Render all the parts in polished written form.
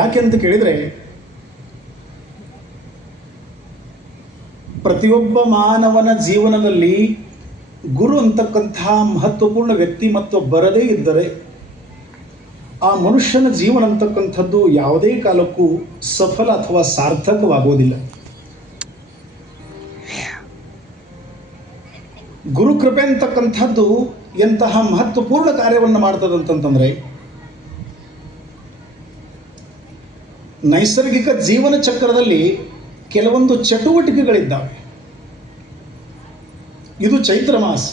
ಯಾಕೆ ಅಂತ ಕೇಳಿದರೆ, ಪ್ರತಿಯೊಬ್ಬ ಮಾನವನ ಜೀವನದಲ್ಲಿ ಗುರು ಅಂತಕ್ಕಂತಹ ಮಹತ್ವಪೂರ್ಣ ವ್ಯಕ್ತಿ ಮತ್ತು ಬರದೇ ಇದ್ದರೆ ಆ ಮನುಷ್ಯನ ಜೀವನ ಅಂತಕ್ಕಂಥದ್ದು ಯಾವುದೇ ಕಾಲಕ್ಕೂ ಸಫಲ ಅಥವಾ ಸಾರ್ಥಕವಾಗುವುದಿಲ್ಲ. ಗುರುಕೃಪೆ ಅಂತಕ್ಕಂಥದ್ದು ಎಂತಹ ಮಹತ್ವಪೂರ್ಣ ಕಾರ್ಯವನ್ನು ಮಾಡ್ತದಂತಂತಂದರೆ, ನೈಸರ್ಗಿಕ ಜೀವನ ಚಕ್ರದಲ್ಲಿ ಕೆಲವೊಂದು ಚಟುವಟಿಕೆಗಳಿದ್ದಾವೆ. ಇದು ಚೈತ್ರ ಮಾಸ,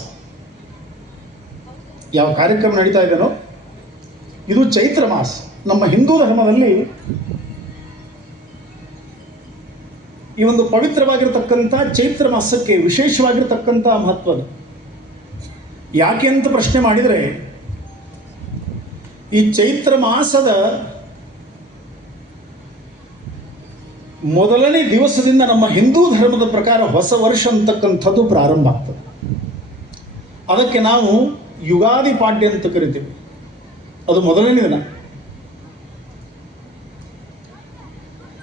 ಯಾವ ಕಾರ್ಯಕ್ರಮ ನಡೀತಾ ಇದೆನೋ ಇದು ಚೈತ್ರ ಮಾಸ. ನಮ್ಮ ಹಿಂದೂ ಧರ್ಮದಲ್ಲಿ ಈ ಒಂದು ಪವಿತ್ರವಾಗಿರತಕ್ಕಂಥ ಚೈತ್ರ ಮಾಸಕ್ಕೆ ವಿಶೇಷವಾಗಿರ್ತಕ್ಕಂಥ ಮಹತ್ವ. ಯಾಕೆ ಅಂತ ಪ್ರಶ್ನೆ ಮಾಡಿದರೆ, ಈ ಚೈತ್ರ ಮಾಸದ ಮೊದಲನೇ ದಿವಸದಿಂದ ನಮ್ಮ ಹಿಂದೂ ಧರ್ಮದ ಪ್ರಕಾರ ಹೊಸ ವರ್ಷ ಅಂತಕ್ಕಂಥದ್ದು ಪ್ರಾರಂಭ ಆಗ್ತದೆ. ಅದಕ್ಕೆ ನಾವು ಯುಗಾದಿ ಪಾಡ್ಯ ಅಂತ ಕರಿತೀವಿ. ಅದು ಮೊದಲನೇ ದಿನ.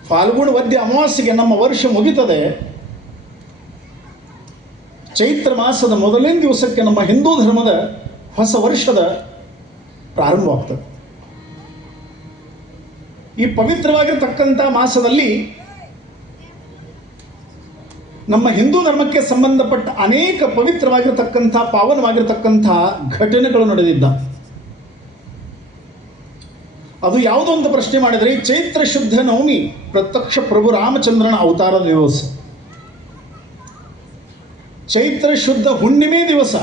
ಫಾಲ್ಗುಣ ವದ್ಯ ಅಮಾವಾಸ್ಯೆಗೆ ನಮ್ಮ ವರ್ಷ ಮುಗಿತದೆ. ಚೈತ್ರ ಮಾಸದ ಮೊದಲನೇ ದಿವಸಕ್ಕೆ ನಮ್ಮ ಹಿಂದೂ ಧರ್ಮದ ಹೊಸ ವರ್ಷದ ಪ್ರಾರಂಭವಾಗ್ತದೆ. ಈ ಪವಿತ್ರವಾಗಿರತಕ್ಕಂಥ ಮಾಸದಲ್ಲಿ ನಮ್ಮ ಹಿಂದೂ ಧರ್ಮಕ್ಕೆ ಸಂಬಂಧಪಟ್ಟ ಅನೇಕ ಪವಿತ್ರವಾಗಿರತಕ್ಕಂಥ ಪಾವನವಾಗಿರತಕ್ಕಂಥ ಘಟನೆಗಳು ನಡೆದಿದ್ದ. ಅದು ಯಾವುದೋ ಒಂದು ಪ್ರಶ್ನೆ ಮಾಡಿದರೆ, ಚೈತ್ರ ಶುದ್ಧ ನವಮಿ ಪ್ರತ್ಯಕ್ಷ ಪ್ರಭು ರಾಮಚಂದ್ರನ ಅವತಾರ ದಿವಸ. ಚೈತ್ರ ಶುದ್ಧ ಹುಣ್ಣಿಮೆ ದಿವಸ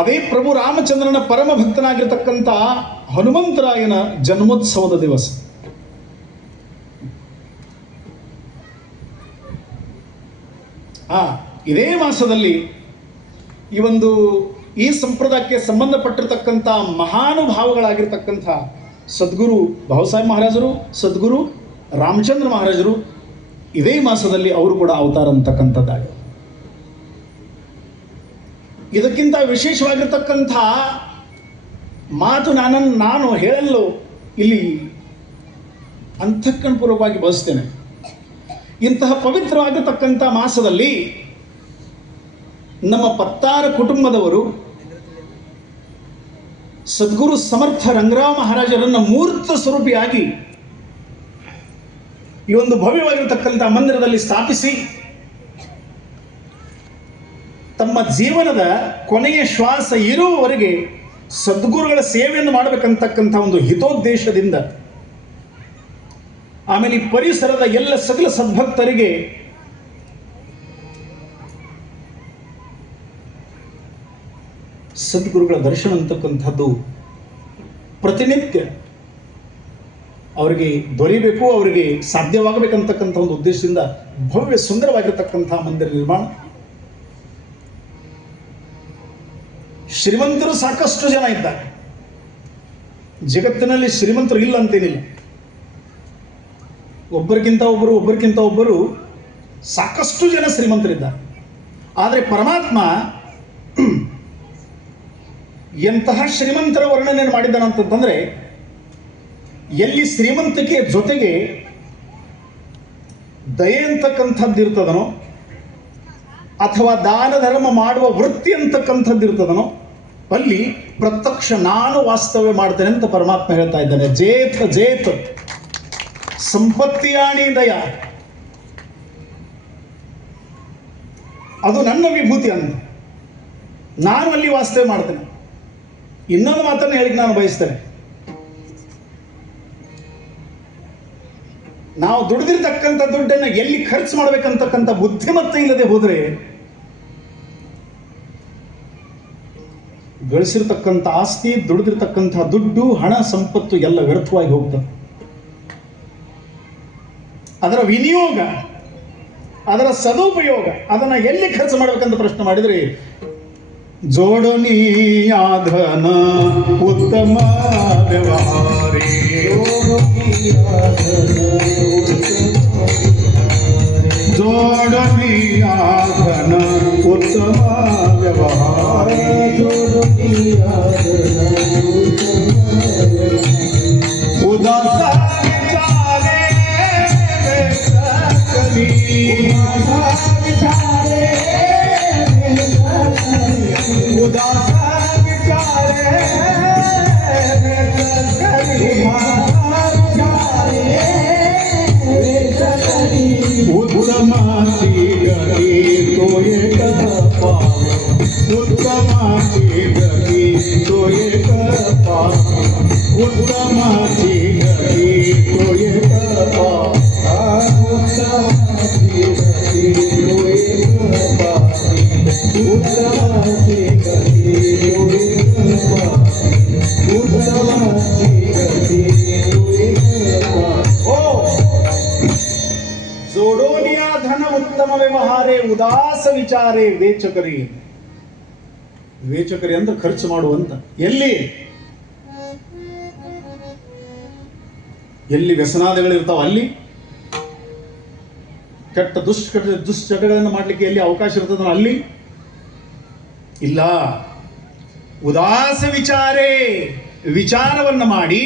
ಅದೇ ಪ್ರಭು ರಾಮಚಂದ್ರನ ಪರಮ ಭಕ್ತನಾಗಿರ್ತಕ್ಕಂಥ ಹನುಮಂತರಾಯನ ಜನ್ಮೋತ್ಸವದ ದಿವಸ. ಇದೇ ಮಾಸದಲ್ಲಿ ಈ ಸಂಪ್ರದಾಯಕ್ಕೆ ಸಂಬಂಧಪಟ್ಟಿರ್ತಕ್ಕಂಥ ಮಹಾನುಭಾವಗಳಾಗಿರ್ತಕ್ಕಂಥ ಸದ್ಗುರು ಭಾವಸಾಹೇಬ್ ಮಹಾರಾಜರು, ಸದ್ಗುರು ರಾಮಚಂದ್ರ ಮಹಾರಾಜರು ಇದೇ ಮಾಸದಲ್ಲಿ ಅವರು ಕೂಡ ಅವತಾರ ಅಂತಕ್ಕಂಥದ್ದಾಗಿದೆ. ಇದಕ್ಕಿಂತ ವಿಶೇಷವಾಗಿರ್ತಕ್ಕಂಥ ಮಾತು ನಾನು ಹೇಳಲು ಇಲ್ಲಿ ಅಂತಃಕರಣಪೂರ್ವಕವಾಗಿ ಬಯಸ್ತೇನೆ. ಇಂತಹ ಪವಿತ್ರವಾಗಿರ್ತಕ್ಕಂಥ ಮಾಸದಲ್ಲಿ ನಮ್ಮ ಪತ್ತಾರ ಕುಟುಂಬದವರು ಸದ್ಗುರು ಸಮರ್ಥ ರಂಗರಾವ್ ಮಹಾರಾಜರನ್ನು ಮೂರ್ತ ಸ್ವರೂಪಿಯಾಗಿ ಈ ಒಂದು ಭವ್ಯವಾಗಿರತಕ್ಕಂಥ ಮಂದಿರದಲ್ಲಿ ಸ್ಥಾಪಿಸಿ ತಮ್ಮ ಜೀವನದ ಕೊನೆಯ ಶ್ವಾಸ ಇರುವವರೆಗೆ ಸದ್ಗುರುಗಳ ಸೇವೆಯನ್ನು ಮಾಡಬೇಕಂತಕ್ಕಂಥ ಒಂದು ಹಿತೋದ್ದೇಶದಿಂದ, ಆಮೇಲೆ ಈ ಪರಿಸರದ ಎಲ್ಲ ಸಕಲ ಸದ್ಭಕ್ತರಿಗೆ ಸದ್ಗುರುಗಳ ದರ್ಶನ ಅಂತಕ್ಕಂಥದ್ದು ಪ್ರತಿನಿತ್ಯ ಅವರಿಗೆ ದೊರೆಯಬೇಕು, ಅವರಿಗೆ ಸಾಧ್ಯವಾಗಬೇಕಂತಕ್ಕಂಥ ಒಂದು ಉದ್ದೇಶದಿಂದ ಭವ್ಯ ಸುಂದರವಾಗಿರ್ತಕ್ಕಂಥ ಮಂದಿರ ನಿರ್ಮಾಣ. ಶ್ರೀಮಂತರು ಸಾಕಷ್ಟು ಜನ ಇದ್ದಾರೆ. ಜಗತ್ತಿನಲ್ಲಿ ಶ್ರೀಮಂತರು ಇಲ್ಲ ಅಂತೇನಿಲ್ಲ. ಒಬ್ಬರಿಗಿಂತ ಒಬ್ಬರು ಸಾಕಷ್ಟು ಜನ ಶ್ರೀಮಂತರಿದ್ದಾರೆ. ಆದರೆ ಪರಮಾತ್ಮ ಎಂತಹ ಶ್ರೀಮಂತರ ವರ್ಣನೆಯನ್ನು ಮಾಡಿದ್ದಾನಂತಂದ್ರೆ, ಎಲ್ಲಿ ಶ್ರೀಮಂತಿಕೆಯ ಜೊತೆಗೆ ದಯೆ ಅಂತಕ್ಕಂಥದ್ದು ಇರ್ತದನೋ, ಅಥವಾ ದಾನ ಧರ್ಮ ಮಾಡುವ ವೃತ್ತಿ ಅಂತಕ್ಕಂಥದ್ದು ಇರ್ತದನೋ, ಅಲ್ಲಿ ಪ್ರತ್ಯಕ್ಷ ನಾನು ವಾಸ್ತವ್ಯ ಮಾಡ್ತೇನೆ ಅಂತ ಪರಮಾತ್ಮ ಹೇಳ್ತಾ ಇದ್ದಾನೆ. ಜೇತ್ ಸಂಪತ್ತಿಯಾಣಿ ದಯ, ಅದು ನನ್ನ ವಿಭೂತಿ ಅಂತ ನಾನು ಅಲ್ಲಿ ವಾಸ್ತವ್ಯ ಮಾಡ್ತೇನೆ. ಇನ್ನೊಂದು ಮಾತನ್ನು ಹೇಳಿಕ್ಕೆ ನಾನು ಬಯಸ್ತೇನೆ. ನಾವು ದುಡಿದಿರ್ತಕ್ಕಂಥ ದುಡ್ಡನ್ನು ಎಲ್ಲಿ ಖರ್ಚು ಮಾಡಬೇಕಂತಕ್ಕಂಥ ಬುದ್ಧಿಮತ್ತೆ ಇಲ್ಲದೆ ಹೋದರೆ ಗಳಿಸಿರ್ತಕ್ಕಂಥ ಆಸ್ತಿ, ದುಡಿದಿರ್ತಕ್ಕಂಥ ದುಡ್ಡು, ಹಣ, ಸಂಪತ್ತು ಎಲ್ಲ ವ್ಯರ್ಥವಾಗಿ ಹೋಗ್ತದೆ. ಅದರ ವಿನಿಯೋಗ, ಅದರ ಸದುಪಯೋಗ, ಅದನ್ನು ಎಲ್ಲಿ ಖರ್ಚು ಮಾಡಬೇಕಂತ ಪ್ರಶ್ನೆ ಮಾಡಿದರೆ, ಜೋಡನೀಯಾಧನ ಉತ್ತಮ ವ್ಯವಹಾರಿ, ಜೋಡನೀಯಾಧನ ಉತ್ತಮ ವ್ಯವಹಾರಿ, ಉದಾಸ उत्तमाची गती तोये कृपा उत्तमाची गती तोये कृपा उत्तमाची गती तोये कृपा उत्तमाची गती तोये कृपा ओ जोडोनिया धन उत्तम ವ್ಯವಹಾರೇ ಉದಾಸ ವಿಚಾರೇ ವೇಚಕರಿ ವೇಚಕರಿ ಅಂತ ಖರ್ಚು ಮಾಡುವಂತ ಎಲ್ಲಿ ವ್ಯಸನಾದಿಗಳಿರ್ತಾವ ಅಲ್ಲಿ ಕೆಟ್ಟ ದುಶ್ಚಟಗಳನ್ನು ಮಾಡಲಿಕ್ಕೆ ಎಲ್ಲಿ ಅವಕಾಶ ಇರ್ತದ ಅಲ್ಲಿ ಇಲ್ಲ ಉದಾಸ ವಿಚಾರೇ ವಿಚಾರವನ್ನು ಮಾಡಿ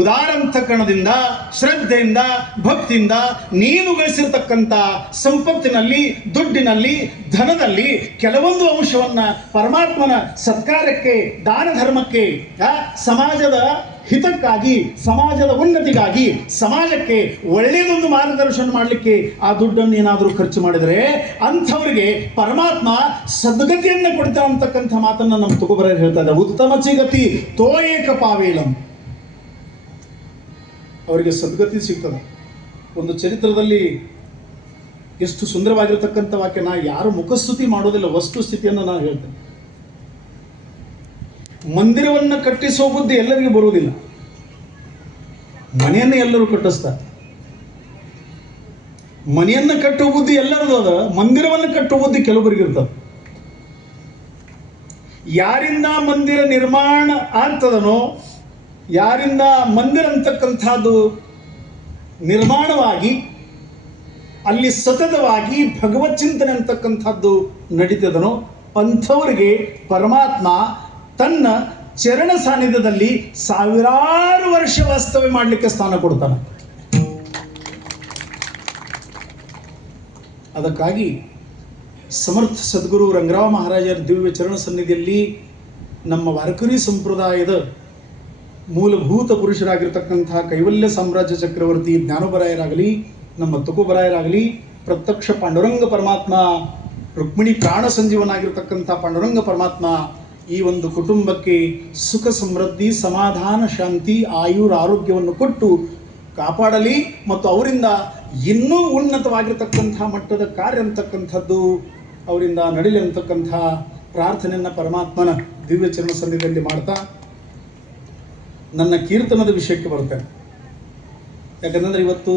ಉದಾರಂತಕರಣದಿಂದ ಶ್ರದ್ಧೆಯಿಂದ ಭಕ್ತಿಯಿಂದ ನೀನು ಗಳಿಸಿರ್ತಕ್ಕಂಥ ಸಂಪತ್ತಿನಲ್ಲಿ ದುಡ್ಡಿನಲ್ಲಿ ಧನದಲ್ಲಿ ಕೆಲವೊಂದು ಅಂಶವನ್ನ ಪರಮಾತ್ಮನ ಸತ್ಕಾರಕ್ಕೆ ದಾನ ಧರ್ಮಕ್ಕೆ ಸಮಾಜದ ಹಿತಕ್ಕಾಗಿ ಸಮಾಜದ ಉನ್ನತಿಗಾಗಿ ಸಮಾಜಕ್ಕೆ ಒಳ್ಳೆಯದೊಂದು ಮಾರ್ಗದರ್ಶನ ಮಾಡಲಿಕ್ಕೆ ಆ ದುಡ್ಡನ್ನು ಏನಾದರೂ ಖರ್ಚು ಮಾಡಿದರೆ ಅಂಥವರಿಗೆ ಪರಮಾತ್ಮ ಸದ್ಗತಿಯನ್ನು ಕೊಡ್ತಾ ಅಂತಕ್ಕಂಥ ಮಾತನ್ನು ನಮ್ಮ ತುಕುಬರ ಹೇಳ್ತಾ ಇದ್ದಾರೆ. ಉತ್ತಮ ಚಿಗತಿ ತೋಯೇಕ ಪಾವೇಳಂ, ಅವರಿಗೆ ಸದ್ಗತಿ ಸಿಗ್ತದೆ. ಒಂದು ಚರಿತ್ರದಲ್ಲಿ ಎಷ್ಟು ಸುಂದರವಾಗಿರತಕ್ಕಂಥ ವಾಕ್ಯ, ನಾ ಯಾರು ಮುಖಸ್ತುತಿ ಮಾಡೋದಿಲ್ಲ, ವಸ್ತುಸ್ಥಿತಿಯನ್ನು ನಾನು ಹೇಳ್ತೇನೆ. ಮಂದಿರವನ್ನು ಕಟ್ಟಿಸೋ ಬುದ್ಧಿ ಎಲ್ಲರಿಗೂ ಬರುವುದಿಲ್ಲ. ಮನೆಯನ್ನು ಎಲ್ಲರೂ ಕಟ್ಟಿಸ್ತಾರೆ. ಮನೆಯನ್ನು ಕಟ್ಟುವ ಬುದ್ಧಿ ಎಲ್ಲರದು ಅದ, ಮಂದಿರವನ್ನು ಕಟ್ಟುವ ಬುದ್ಧಿ ಕೆಲವರಿಗೆ ಇರ್ತದೆ. ಯಾರಿಂದ ಮಂದಿರ ನಿರ್ಮಾಣ ಆಗ್ತದನೋ, ಯಾರಿಂದ ಮಂದಿರ ಅಂತಕ್ಕಂಥದ್ದು ನಿರ್ಮಾಣವಾಗಿ ಅಲ್ಲಿ ಸತತವಾಗಿ ಭಗವತ್ ಚಿಂತನೆ ಅಂತಕ್ಕಂಥದ್ದು ನಡೀತದನೋ ಅಂಥವರಿಗೆ ಪರಮಾತ್ಮ ತನ್ನ ಚರಣ ಸಾನ್ನಿಧ್ಯದಲ್ಲಿ ಸಾವಿರಾರು ವರ್ಷ ವಾಸ್ತವ್ಯ ಮಾಡಲಿಕ್ಕೆ ಸ್ಥಾನ ಕೊಡ್ತಾನೆ. ಅದಕ್ಕಾಗಿ ಸಮರ್ಥ ಸದ್ಗುರು ರಂಗರಾವ್ ಮಹಾರಾಜರ ದಿವ್ಯ ಚರಣ ಸನ್ನಿಧಿಯಲ್ಲಿ ನಮ್ಮ ವಾರಕರಿ ಸಂಪ್ರದಾಯದ ಮೂಲಭೂತ ಪುರುಷರಾಗಿರ್ತಕ್ಕಂತಹ ಕೈವಲ್ಯ ಸಾಮ್ರಾಜ್ಯ ಚಕ್ರವರ್ತಿ ಜ್ಞಾನೋಬರಾಯರಾಗಲಿ, ನಮ್ಮ ತುಕುಬರಾಯರಾಗಲಿ, ಪ್ರತ್ಯಕ್ಷ ಪಾಂಡುರಂಗ ಪರಮಾತ್ಮ, ರುಕ್ಮಿಣಿ ಪ್ರಾಣ ಸಂಜೀವನಾಗಿರ್ತಕ್ಕಂಥ ಪಾಂಡುರಂಗ ಪರಮಾತ್ಮ ಈ ಒಂದು ಕುಟುಂಬಕ್ಕೆ ಸುಖ ಸಮೃದ್ಧಿ ಸಮಾಧಾನ ಶಾಂತಿ ಆಯುರ್ ಆರೋಗ್ಯವನ್ನು ಕೊಟ್ಟು ಕಾಪಾಡಲಿ ಮತ್ತು ಅವರಿಂದ ಇನ್ನೂ ಉನ್ನತವಾಗಿರ್ತಕ್ಕಂಥ ಮಟ್ಟದ ಕಾರ್ಯ ಅಂತಕ್ಕಂಥದ್ದು ಅವರಿಂದ ನಡೀಲಿ ಅಂತಕ್ಕಂಥ ಪ್ರಾರ್ಥನೆಯನ್ನು ಪರಮಾತ್ಮನ ದಿವ್ಯ ಚರಣ ಸನ್ನಿಧಿಯಲ್ಲಿ ಮಾಡ್ತಾ ನನ್ನ ಕೀರ್ತನದ ವಿಷಯಕ್ಕೆ ಬರ್ತೇನೆ. ಯಾಕಂದರೆ ಇವತ್ತು